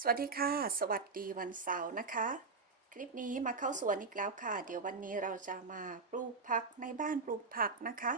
สวัสดีค่ะ สวัสดีวันเสาร์นะคะ คลิปนี้มาเข้าสวนอีกแล้วค่ะ เดี๋ยววันนี้เราจะมาปลูกผักในบ้านปลูกผักนะคะ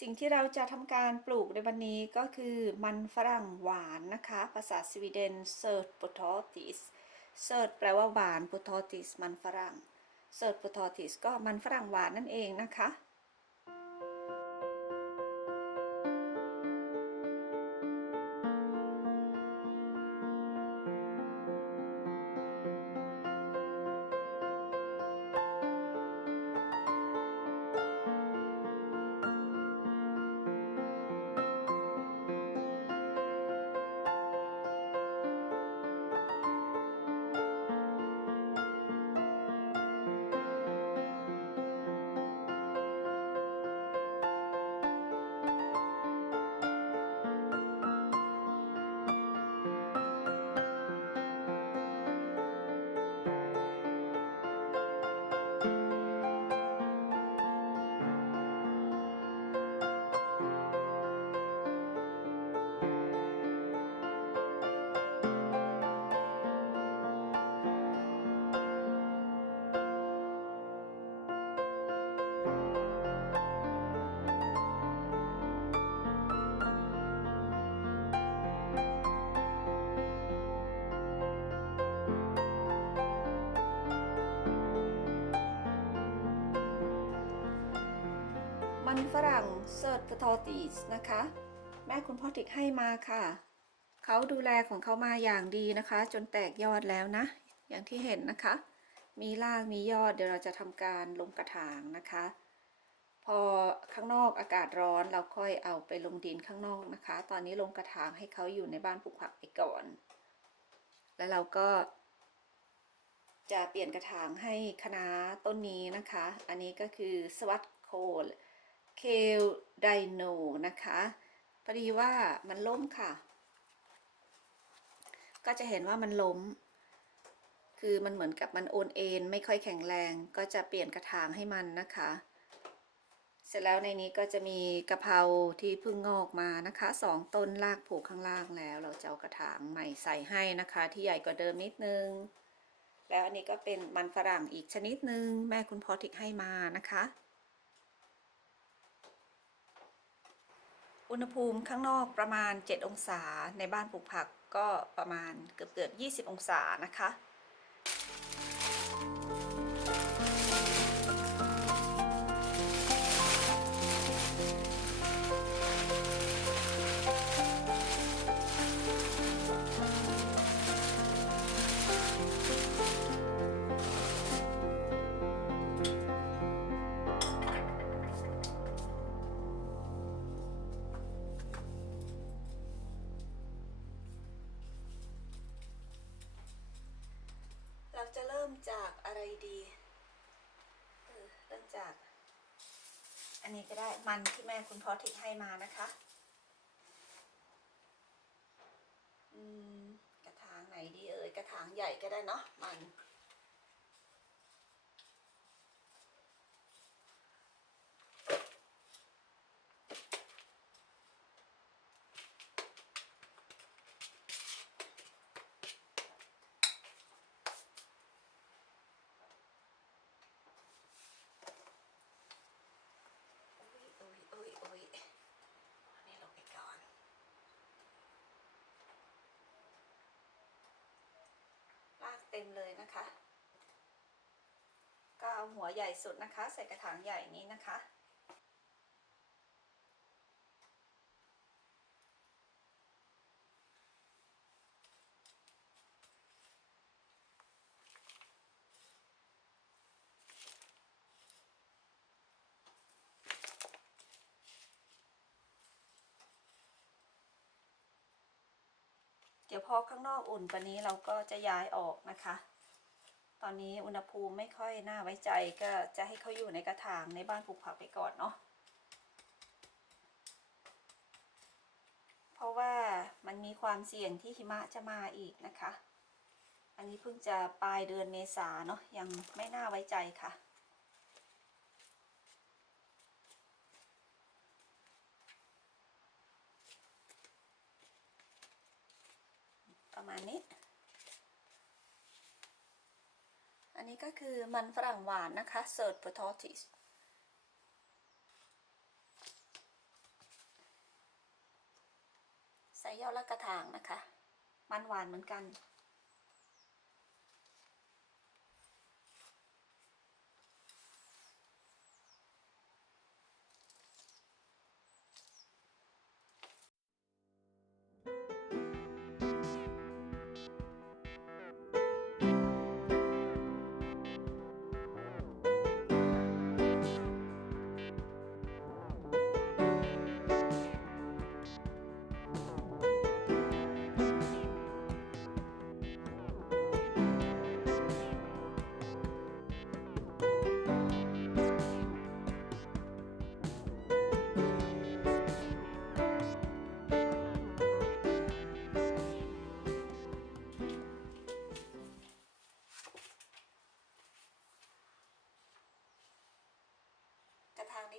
สิ่งที่เราจะทำการปลูกในวันนี้ก็คือมันฝรั่งหวานนะคะ ภาษาสวีเดนเซิร์ตป t ทอติสเซิร์ตแปลว่าหวานป t ทอติสมันฝรั่งเซิร์ตป t ทอติสก็มันฝรั่งหวานนั่นเองนะคะ ฝรั่งเซิร์ตป t ทอติสนะคะ แม่คุณพ่อติกให้มาค่ะ เขาดูแลของเขามาอย่างดีนะคะ จนแตกยอดแล้วนะ อย่างที่เห็นนะคะ มีรากมียอดเดี๋ยวเราจะทำการลงกระถางนะคะ พอข้างนอกอากาศร้อนเราค่อยเอาไปลงดินข้างนอกนะคะ ตอนนี้ลงกระถางให้เขาอยู่ในบ้านปลูกผักไปก่อน แล้วเราก็จะเปลี่ยนกระถางให้คณะต้นนี้นะคะ อันนี้ก็คือสวัสดโคล เคลไดโนนะคะพอดีว่ามันล้มค่ะ ก็จะเห็นว่ามันล้ม คือมันเหมือนกับมันโอนเอ็นไม่ค่อยแข็งแรง ก็จะเปลี่ยนกระถางให้มันนะคะ เสร็จแล้วในนี้ก็จะมีกะเพราที่เพิ่งงอกมานะคะสองต้นรากผูกข้างล่างแล้ว เราจะเอากระถางใหม่ใส่ให้นะคะ ที่ใหญ่กว่าเดิมนิดนึงแล้วอันนี้ก็เป็นมันฝรั่งอีกชนิดนึง แม่คุณพอทิกให้มานะคะ อุณหภูมิข้างนอกประมาณ 7 องศา ในบ้านปลูกผักก็ประมาณเกือบเกือบ 20 องศานะคะ จะเริ่มจากอะไรดีเออเริ่มจาก อันนี้ก็ได้มันที่แม่คุณพ่อทิกให้มานะคะ อืม กระถางไหนดีเอ่ยกระถางใหญ่ก็ได้เนาะมัน โอ้ยโอ้ยโอ้ยโอ้ยอันนี้ลงไปก่อน ลากเต็มเลยนะคะก็เอาหัวใหญ่สุดนะคะ ใส่กระถางใหญ่นี้นะคะ เดี๋ยวพอข้างนอกอุ่นกว่านี้เราก็จะย้ายออกนะคะ ตอนนี้อุณหภูมิไม่ค่อยน่าไว้ใจก็จะให้เขาอยู่ในกระถางในบ้านปลูกผักไปก่อนเนาะเพราะว่ามันมีความเสี่ยงที่หิมะจะมาอีกนะคะ อันนี้เพิ่งจะปลายเดือนเมษาเนาะยังไม่น่าไว้ใจค่ะ ประ มาณนี้ อันนี้ก็คือมันฝรั่งหวานนะคะ เสิร์ฟ potatoes ใส่ยอดละกระถางนะคะ มันหวานเหมือนกัน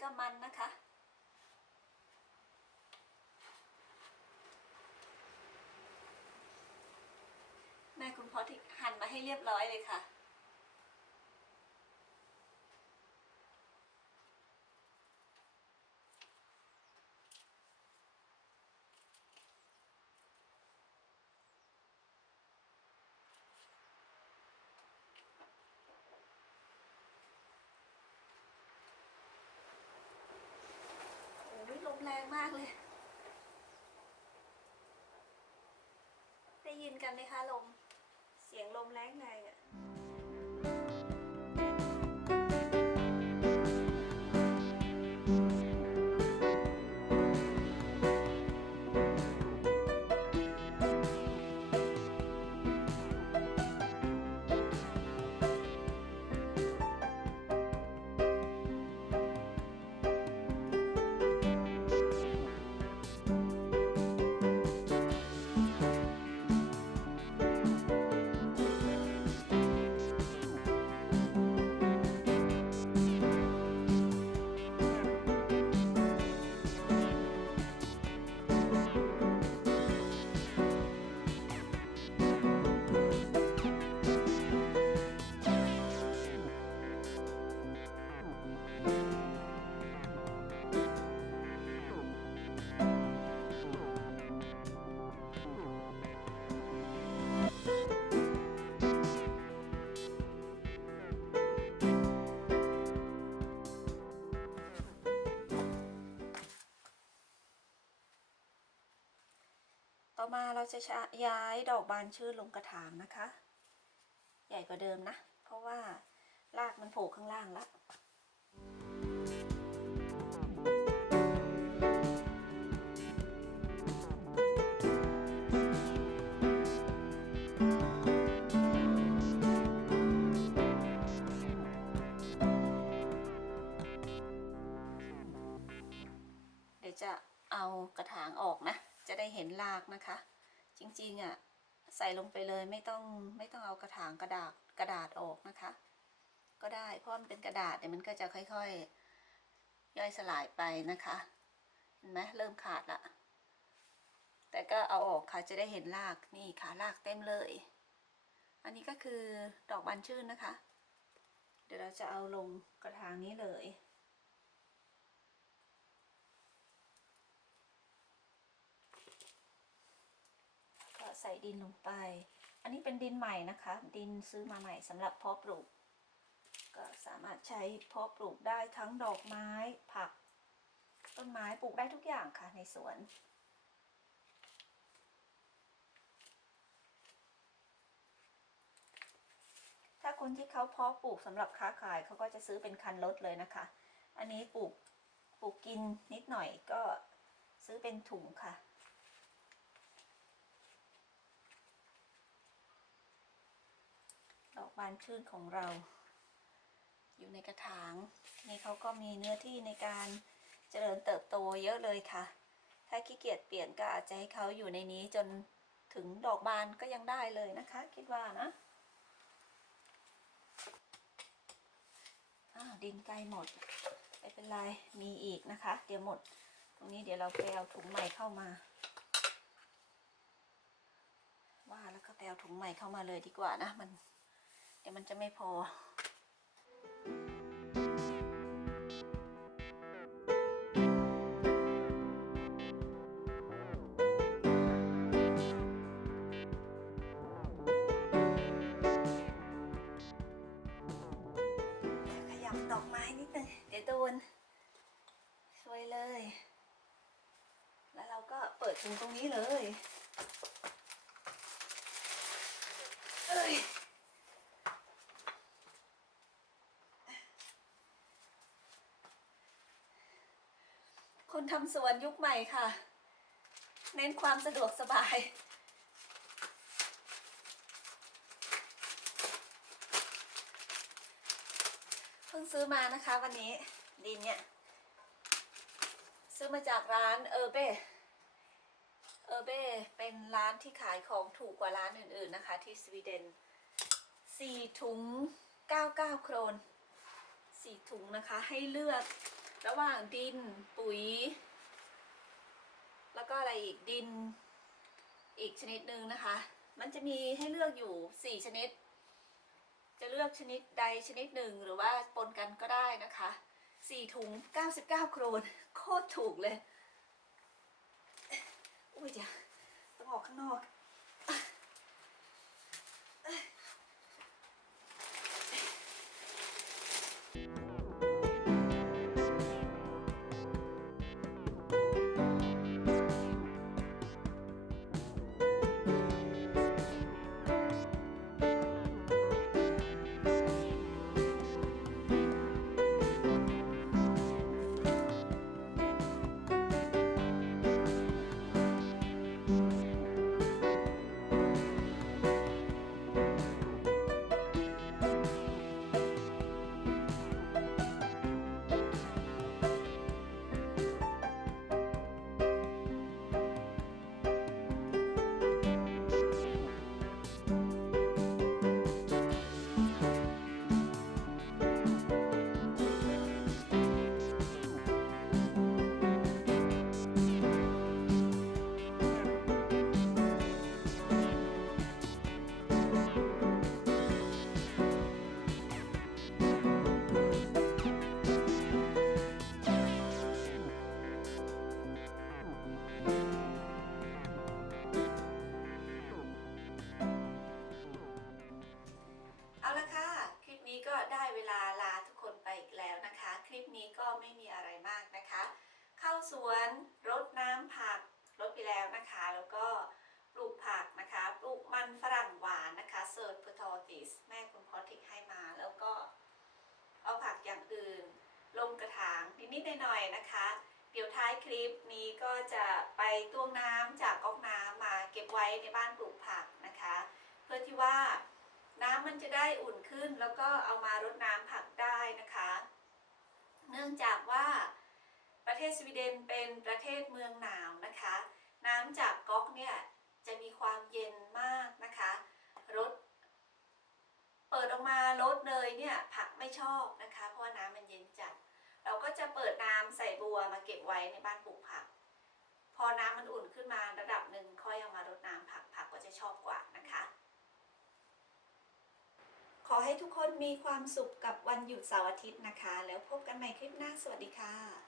ก็มันนะคะ แม่คุณพ่อที่หั่นมาให้เรียบร้อยเลยค่ะ โอ้ยลมแรงมากเลย ได้ ยินกันไหมคะลม เสียงลมแรงแรงอะ มาเราจะชะย้ายดอกบานชื่นลงกระถางนะคะ ใหญ่กว่าเดิมนะ เพราะว่ารากมันโผล่ข้างล่างแล้ว เห็นรากนะคะ จริงๆอะใส่ลงไปเลยไม่ต้องไม่ต้องเอากระถางกระดาษกระดาษออกนะคะ ก็ได้เพราะมันเป็นกระดาษเดี๋ยมันก็จะค่อยๆ ย่อยสลายไปนะคะเห็นไหมเริ่มขาดละแต่ก็เอาออกค่ะจะได้เห็นรากนี่ค่ะรากเต็มเลย อันนี้ก็คือดอกบานชื่นนะคะ เดี๋ยวเราจะเอาลงกระถางนี้เลย ก็ใส่ดินลงไป อันนี้เป็นดินใหม่นะคะ ดินซื้อมาใหม่สำหรับเพาะปลูก ก็สามารถใช้เพาะปลูกได้ทั้งดอกไม้ผัก ต้นไม้ปลูกได้ทุกอย่างค่ะในสวนถ้าคนที่เขาเพาะปลูกสำหรับค้าขายเขาก็จะซื้อเป็นคันรถเลยนะคะ อันนี้ปลูกปลูกกินนิดหน่อยก็ซื้อเป็นถุงค่ะ ดอก บานชื่นของเรา อยู่ในกระถางนี่เขาก็มีเนื้อที่ในการเจริญเติบโตเยอะเลยค่ะ ถ้าขี้เกียจเปลี่ยนก็อาจจะให้เขาอยู่ในนี้จนถึงดอกบานก็ยังได้เลยนะคะ คิดว่านะดินใกล้หมดไม่เป็นไรมีอีกนะคะ เดี๋ยวหมด ตรงนี้เดี๋ยวเราไปเอาถุงใหม่เข้ามา ว่าและไปเอาถุงใหม่เข้ามาเลยดีกว่านะมัน ดี๋ยวมันจะไม่พอขยับดอกไม้นิดนึงเดี๋ยวโดนช่วยเลย แล้วเราก็เปิดถุงตรงนี้เลย เอ้ย ทำสวนยุคใหม่ค่ะ เน้นความสะดวกสบาย เพิ่งซื้อมานะคะวันนี้ดินเนี่ย ซื้อมาจากร้านเออเบเออเบเป็นร้านที่ขายของถูกกว่าร้านอื่นๆนะคะ ที่สวีเดนสี่ถุง 99 โครนสี่ถุงนะคะให้เลือก ระหว่างดินปุ๋ย แล้วก็อะไรอีกดิน อีกชนิดหนึ่งนะคะ มันจะมีให้เลือกอยู่ 4 ชนิด จะเลือกชนิดใดชนิดหนึ่งหรือว่าปนกันก็ได้นะคะสี่ถุง 99 โครนโคตรถูกเลย อุ้ยเดี๋ยวต้องออกข้างนอก ลงกระถางนิดๆหน่อยๆนะคะ เดี๋ยวท้ายคลิปนี้ก็จะไปตวงน้ำจากก๊อกน้ำมาเก็บไว้ในบ้านปลูกผักนะคะ เพื่อที่ว่าน้ำมันจะได้อุ่นขึ้นแล้วก็เอามารดน้ำผักได้นะคะ เนื่องจากว่าประเทศสวีเดนเป็นประเทศเมืองหนาวนะคะ น้ำจากก๊อกเนี่ยจะมีความเย็นมากนะคะรดเปิดออกมาลดเลยเนี่ยผักไม่ชอบนะคะ เพราะว่าน้ำมันเย็นจัด เราก็จะเปิดน้ำใส่บัวมาเก็บไว้ในบ้านปลูกผัก พอน้ำมันอุ่นขึ้นมาระดับหนึ่งค่อยเอามารดน้ำผักผักก็จะชอบกว่านะคะ ขอให้ทุกคนมีความสุขกับวันหยุดเสาร์อาทิตย์นะคะ แล้วพบกันใหม่คลิปหน้าสวัสดีค่ะ